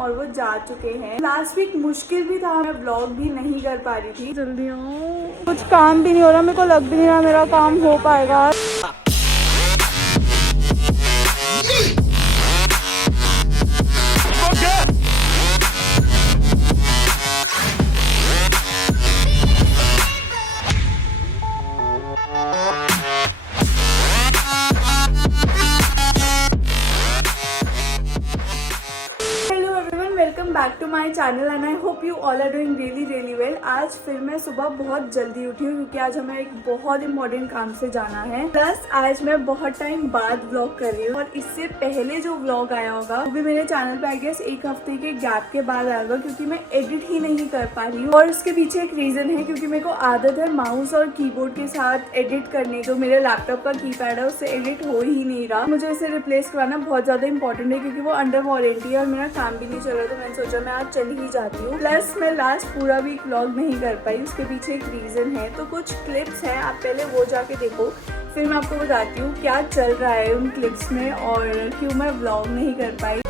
और वो जा चुके हैं। लास्ट वीक मुश्किल भी था, मैं व्लॉग भी नहीं कर पा रही थी। जल्दी आओ, कुछ काम भी नहीं हो रहा, मेरे को लग भी नहीं रहा मेरा काम हो पाएगा। Back to my channel and I hope you all are doing really well. आज फिर मैं सुबह बहुत जल्दी उठी हूँ क्योंकि आज हमें एक बहुत इम्पोर्टेंट काम से जाना है। प्लस आज मैं बहुत टाइम बाद व्लॉग कर रही हूँ और इससे पहले जो व्लॉग आया होगा वो भी मेरे चैनल पे आई गेस एक हफ्ते के गैप के बाद आएगा क्योंकि मैं एडिट ही नहीं कर पा रही हूँ। और उसके पीछे एक रीजन है क्योंकि मेरे को आदत है माउस और कीबोर्ड के साथ एडिट करने। जो मेरे लैपटॉप का कीपैड है उससे एडिट हो ही नहीं रहा। मुझे इसे रिप्लेस करवाना बहुत ज्यादा इंपॉर्टेंट है क्योंकि वो अंडर वारंटी है और मेरा काम भी नहीं चल रहा। तो मैंने सोचा मैं आज चली ही जाती हूँ। प्लस मैं लास्ट पूरा वीक व्लॉग नहीं कर पाई, उसके पीछे एक रीजन है। तो कुछ क्लिप्स हैं, आप पहले वो जाके देखो, फिर मैं आपको बताती हूँ क्या चल रहा है उन क्लिप्स में और क्यों मैं व्लॉग नहीं कर पाई।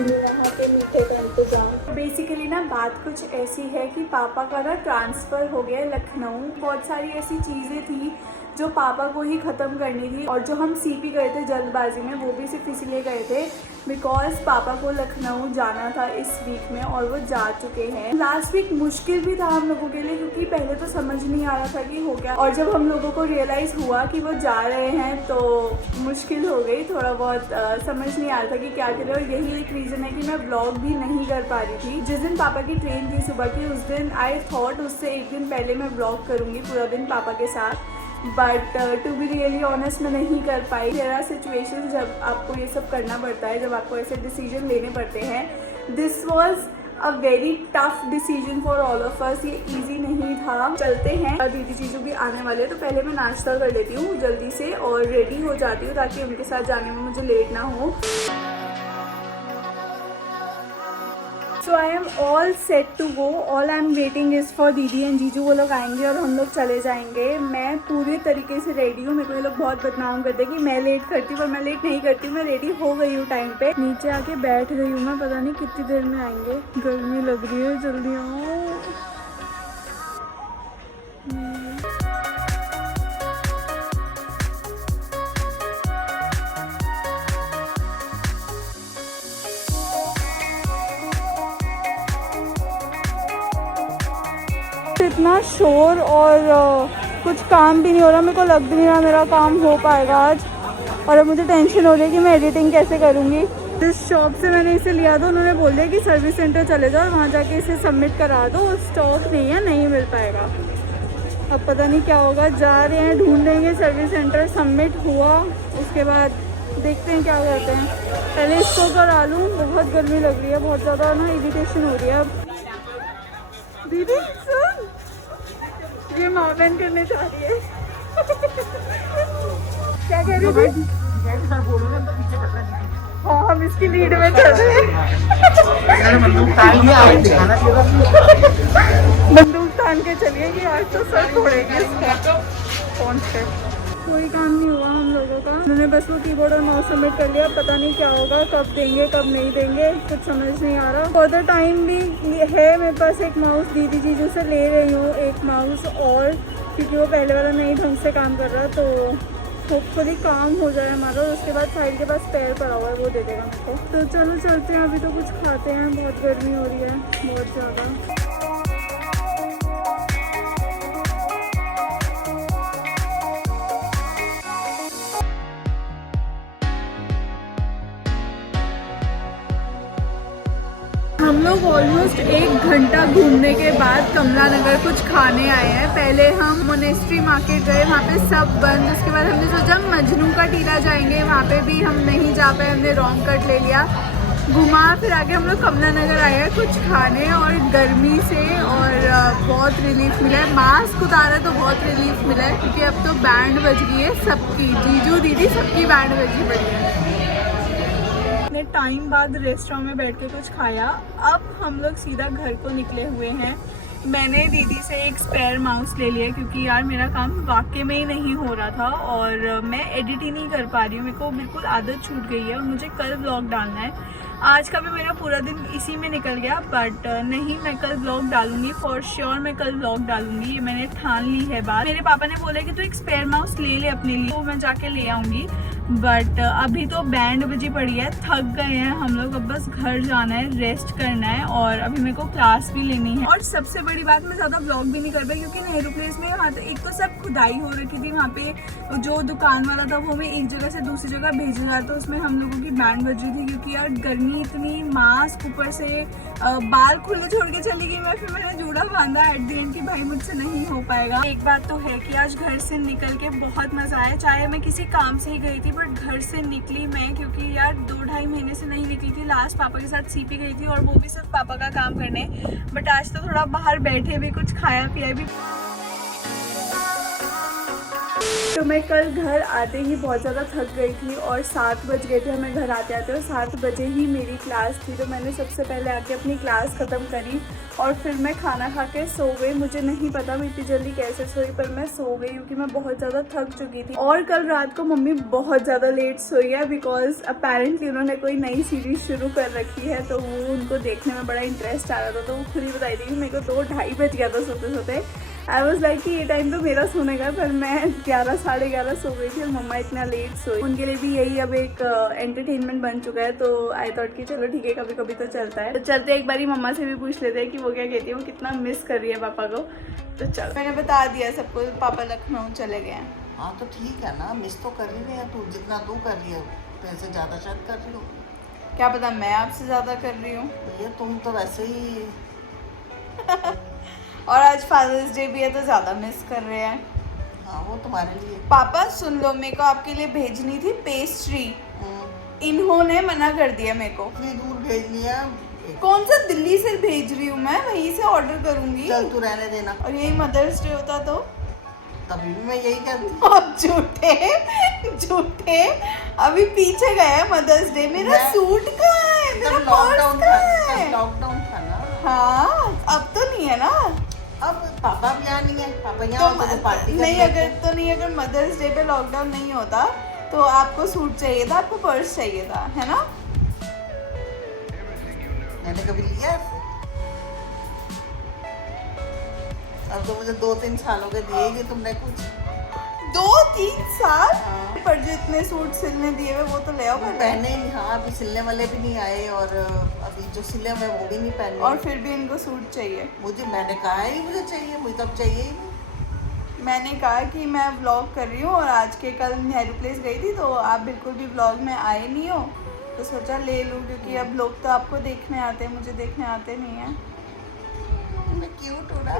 यहाँ पे मीठे का इंतजाम। बेसिकली ना बात कुछ ऐसी है कि पापा का ना ट्रांसफ़र हो गया लखनऊ। बहुत सारी ऐसी चीज़ें थी जो पापा को ही ख़त्म करनी थी और जो हम सीपी गए थे जल्दबाजी में वो भी सिर्फ इसलिए गए थे बिकॉज पापा को लखनऊ जाना था इस वीक में और वो जा चुके हैं। लास्ट वीक मुश्किल भी था हम लोगों के लिए क्योंकि पहले तो समझ नहीं आ रहा था कि हो गया और जब हम लोगों को रियलाइज़ हुआ कि वो जा रहे हैं तो मुश्किल हो गई। थोड़ा बहुत समझ नहीं आ रहा था कि क्या करें और यही एक रीज़न है कि मैं व्लॉग भी नहीं कर पा रही थी। जिस दिन पापा की ट्रेन थी सुबह की उस दिन आई थॉट उससे एक दिन पहले मैं व्लॉग करूँगी पूरा दिन पापा के साथ, but to be really honest मैं नहीं कर पाई। देयर आर सिचुएशन जब आपको ये सब करना पड़ता है, जब आपको ऐसे डिसीजन लेने पड़ते हैं। This was a very tough decision for all of us. ये इजी नहीं था। चलते हैं, दीदी चीज़ों भी आने वाले हैं तो पहले मैं नाश्ता कर लेती हूँ जल्दी से और रेडी हो जाती हूँ ताकि उनके साथ जाने में मुझे लेट ना हो। So I am all set to go. All I am waiting is for दीदी एंड जीजू। वो लोग आएंगे और हम लोग चले जाएंगे। मैं पूरे तरीके से रेडी हूँ। मेरे को ये लोग बहुत बदनाम करते हैं कि मैं लेट करती हूँ पर मैं लेट नहीं करती हूँ। मैं रेडी हो गई हूँ टाइम पे। नीचे आके बैठ गई हूँ मैं, पता नहीं कितनी देर में आएंगे। गर्मी लग रही है, जल्दी आओ। इतना शोर और कुछ काम भी नहीं हो रहा। मेरे को लग भी नहीं रहा मेरा काम हो पाएगा आज और अब मुझे टेंशन हो रही है कि मैं एडिटिंग कैसे करूँगी। जिस शॉप से मैंने इसे लिया था उन्होंने बोल दिया कि सर्विस सेंटर चले जाओ, वहाँ जाके इसे सबमिट करा दो। स्टॉक नहीं है, नहीं मिल पाएगा। अब पता नहीं क्या होगा, जा रहे हैं ढूंढेंगे सर्विस सेंटर। सबमिट हुआ उसके बाद देखते हैं क्या करते हैं। पहले इसको करा लूँ, बहुत गर्मी लग रही है, बहुत ज़्यादा ना इरिटेशन हो रही है। अब दीदी सुन, ये माँ बहन करने जा रही है। क्या कह रही थी? हाँ हम इसकी लीड में चल रहे हैं। बंदूक तान के चलिए कि आज तो सर फोड़ेंगे। पहुँच गए। कोई काम नहीं हुआ हम लोगों का। उन्होंने बस वो कीबोर्ड और माउस सबमिट कर लिया। पता नहीं क्या होगा, कब देंगे कब नहीं देंगे, कुछ समझ नहीं आ रहा। फर्दर टाइम भी है मेरे पास। एक माउस दीदी जीजू से ले रही हूँ, एक माउस और, क्योंकि वो पहले वाला नहीं ढंग से काम कर रहा। तो होपफुली काम हो जाए हमारा और उसके बाद साइड के पास पैर पड़ा हुआ है वो दे देगा मेरे को। तो चलो चलते हैं, अभी तो कुछ खाते हैं। बहुत गर्मी हो रही है, बहुत ज़्यादा। हम लोग ऑलमोस्ट 1 घंटा घूमने के बाद कमला नगर कुछ खाने आए हैं। पहले हम मोनेस्ट्री मार्केट गए, वहाँ पे सब बंद। उसके बाद हमने सोचा मजनू का टीला जाएंगे, वहाँ पे भी हम नहीं जा पाए, हमने रॉन्ग कट ले लिया। घुमा फिर आके हम लोग कमला नगर आए हैं कुछ खाने और गर्मी से और बहुत रिलीफ मिला है। मास्क उतारा तो बहुत रिलीफ मिला है क्योंकि अब तो बैंड बज गई है सबकी, जीजू दीदी सबकी बैंड बजी पड़ी है। इतने टाइम बाद रेस्टोरेंट में बैठ के कुछ खाया। अब हम लोग सीधा घर को निकले हुए हैं मैंने दीदी से एक स्पेयर माउस ले लिया क्योंकि यार मेरा काम वाकई में ही नहीं हो रहा था और मैं एडिट ही नहीं कर पा रही हूँ। मेरे को बिल्कुल आदत छूट गई है और मुझे कल व्लॉग डालना है। आज का भी मेरा पूरा दिन इसी में निकल गया, बट नहीं, मैं कल व्लॉग डालूंगी फॉर श्योर। मैं कल व्लॉग डालूंगी, ये मैंने ठान ली है बात। मेरे पापा ने बोला कि तू एक स्पेयर माउस ले ले अपने लिए, तो मैं जाके ले आऊँगी। बट अभी तो बैंड बजी पड़ी है, थक गए हैं हम लोग, अब बस घर जाना है, रेस्ट करना है और अभी मेरे को क्लास भी लेनी है। और सबसे बड़ी बात, मैं ज़्यादा व्लॉग भी नहीं कर पाई क्योंकि नेहरू प्लेस में वहाँ तो एक तो सब खुदाई हो रखी थी। वहाँ पे जो दुकान वाला था वो हमें एक जगह से दूसरी जगह भेजा रहा था, उसमें हम लोगों की बैंड बज रही थी क्योंकि यार गर्मी इतनी, मास्क ऊपर से बाल खुले छोड़ के चली गई मैं। फिर मैंने जूड़ा बांधा एट द एंड कि भाई मुझसे नहीं हो पाएगा। एक बात तो है कि आज घर से निकल के बहुत मज़ा आया, चाहे मैं किसी काम से ही गई थी बट घर से निकली मैं, क्योंकि यार 2-2.5 महीने से नहीं निकली थी। लास्ट पापा के साथ सीपी गई थी और वो भी सिर्फ पापा का काम करने, बट आज तो थोड़ा बाहर बैठे भी, कुछ खाया पिया भी। तो मैं कल घर आते ही बहुत ज़्यादा थक गई थी और 7 बज गए थे हमें घर आते आते और 7 बजे ही मेरी क्लास थी। तो मैंने सबसे पहले आके अपनी क्लास ख़त्म करी और फिर मैं खाना खा के सो गई। मुझे नहीं पता मैं इतनी जल्दी कैसे सोई, पर मैं सो गई क्योंकि मैं बहुत ज़्यादा थक चुकी थी। और कल रात को मम्मी बहुत ज़्यादा लेट सोई है बिकॉज अपेरेंटली उन्होंने कोई नई सीरीज़ शुरू कर रखी है, तो वो उनको देखने में बड़ा इंटरेस्ट आ रहा था। तो वो खुद ही बताई थी कि मेरे को 2-2:30 बज गया था सोते सोते। आई वॉज लाइक कि ये टाइम तो मेरा सोने का, पर मैं 11-11:30 सो गई थी और मम्मा इतना लेट सोई। उनके लिए भी यही अब एक एंटरटेनमेंट बन चुका है, तो आई थॉट कि चलो ठीक है, कभी कभी तो चलता है। तो चलते एक बारी मम्मा से भी पूछ लेते हैं कि वो क्या कहती है, वो कितना मिस कर रही है पापा को। तो चल, मैंने बता दिया सबको, पापा लखनऊ चले गए हैं। हाँ तो ठीक है ना, मिस तो कर रही है तू, जितना तू कर रही है पैसे ज़्यादा शायद कर रही हो। क्या पता मैं आपसे ज़्यादा कर रही हूँ। भैया तुम तो वैसे ही और आज फादर्स डे भी है तो ज़्यादा मिस कर रहे हैं। हाँ वो तुम्हारे लिए। पापा सुन लो, मेरे को आपके लिए भेजनी थी पेस्ट्री, इन्होंने मना कर दिया मेरे को। इतनी दूर भेजनी है? कौन सा दिल्ली से भेज रही हूँ मैं, वहीं से ऑर्डर करूंगी। चल तू रहने देना। और यही मदर्स डे होता तो तभी भी मैं यही कहती। आप झूठे अभी पीछे गए हैं मदर्स डे। मेरा सूट कहाँ है, मेरा पर्स कहाँ है? लॉकडाउन था ना। हाँ अब तो नहीं है ना। अब पापा भी यहाँ नहीं है, पापा यहाँ होता तो पार्टी नहीं, अगर मदर्स डे पे लॉकडाउन नहीं होता तो आपको सूट चाहिए था, आपको पर्स चाहिए था, है ना? मैंने कभी लिया ऐसे? अब तो मुझे 2-3 साल हो गए दिए ही तुमने कुछ। 2-3 साल? हाँ। पर जो इतने सूट सिलने दिए हुए वो तो ले आओ। पहने ही, हाँ अभी सिलने वाले भी नहीं आए और अभी जो सिले हुए वो भी नहीं पहने। और फिर भी इनको सूट चाहिए। मैंने कहा ही मुझे चाहिए, मुझे तब चाहिए ही नहीं। मैंने कहा कि मैं व्लॉग कर रही हूँ और आज के कल नेहरू प्लेस गई थी तो आप बिल्कुल भी व्लॉग में आए नहीं हो, तो सोचा ले लूँ क्योंकि अब लोग तो आपको देखने आते हैं, मुझे देखने आते नहीं हैं। क्यूट हो रहा।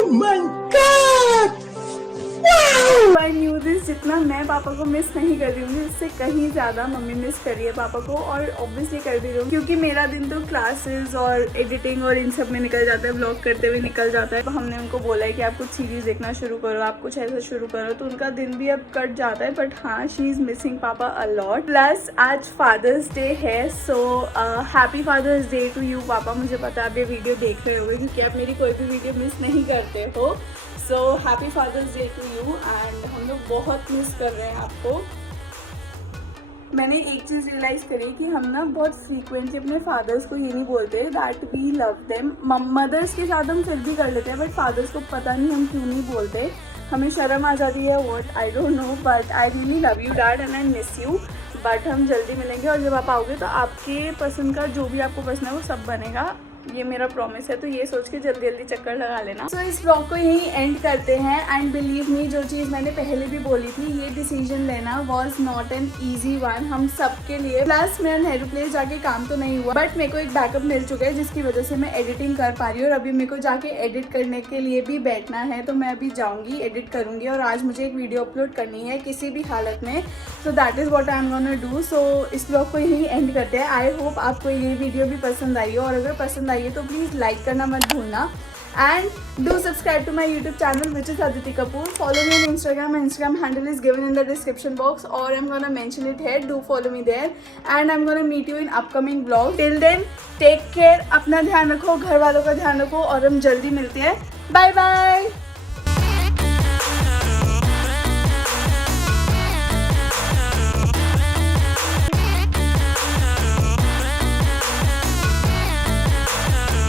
आई न्यू दिस, जितना मैं पापा को मिस नहीं कर रही हूँ उससे कहीं ज़्यादा मम्मी मिस कर रही है पापा को, और ऑब्वियसली कर भी रही हूँ क्योंकि मेरा दिन तो क्लासेस और एडिटिंग और इन सब में निकल जाता है, व्लॉग करते हुए निकल जाता है। तो हमने उनको बोला है कि आप कुछ सीरीज़ देखना शुरू करो, आप कुछ ऐसा शुरू करो, तो उनका दिन भी अब कट जाता है। बट हाँ, she is missing papa a lot. Plus आज फादर्स डे है, so happy father's day to you papa. मुझे पता है आप ये वीडियो देख रहे होगे क्योंकि आप मेरी कोई भी वीडियो मिस नहीं करते हो। So happy father's day to you, and हम लोग बहुत मिस कर रहे हैं आपको। मैंने एक चीज़ रियलाइज़ करी कि हम ना बहुत फ्रीक्वेंटली अपने फादर्स को ये नहीं बोलते that we love them. Mothers के साथ हम फिर भी कर लेते हैं, बट फादर्स को पता नहीं हम क्यों नहीं बोलते, हमें शर्म आ जाती है, what I don't know. But I really love you dad and I miss you. But हम जल्दी मिलेंगे और जब आप आओगे तो आपके पसंद का जो भी आपको पसंद है वो सब बनेगा, ये मेरा प्रॉमिस है। तो ये सोच के जल्दी जल्दी चक्कर लगा लेना। सो इस व्लॉग को यहीं एंड करते हैं। एंड बिलीव मी, जो चीज़ मैंने पहले भी बोली थी, ये डिसीजन लेना was not an easy one हम सबके लिए। प्लस मेरा नेहरू प्लेस जाके काम तो नहीं हुआ, बट मेरे को एक बैकअप मिल चुका है जिसकी वजह से मैं एडिटिंग कर पा रही हूँ। और अभी मेरे को जाके एडिट करने के लिए भी बैठना है, तो मैं अभी जाऊँगी, एडिट करूँगी और आज मुझे एक वीडियो अपलोड करनी है किसी भी हालत में। So that is what I am gonna do. So इस व्लॉग को यहीं एंड करते हैं। आई होप आपको ये वीडियो भी पसंद आई हो, और अगर पसंद आई है तो प्लीज़ लाइक करना मत भूलना। And do subscribe to my YouTube channel, which is Aditi Kapoor. Follow me on Instagram. My Instagram handle is given in the description box, or I'm gonna mention it here. Do follow me there, and I'm gonna meet you in upcoming vlog. Till then, take care. अपना ध्यान रखो, घर वालों का ध्यान रखो, और हम जल्दी मिलते हैं। Bye bye.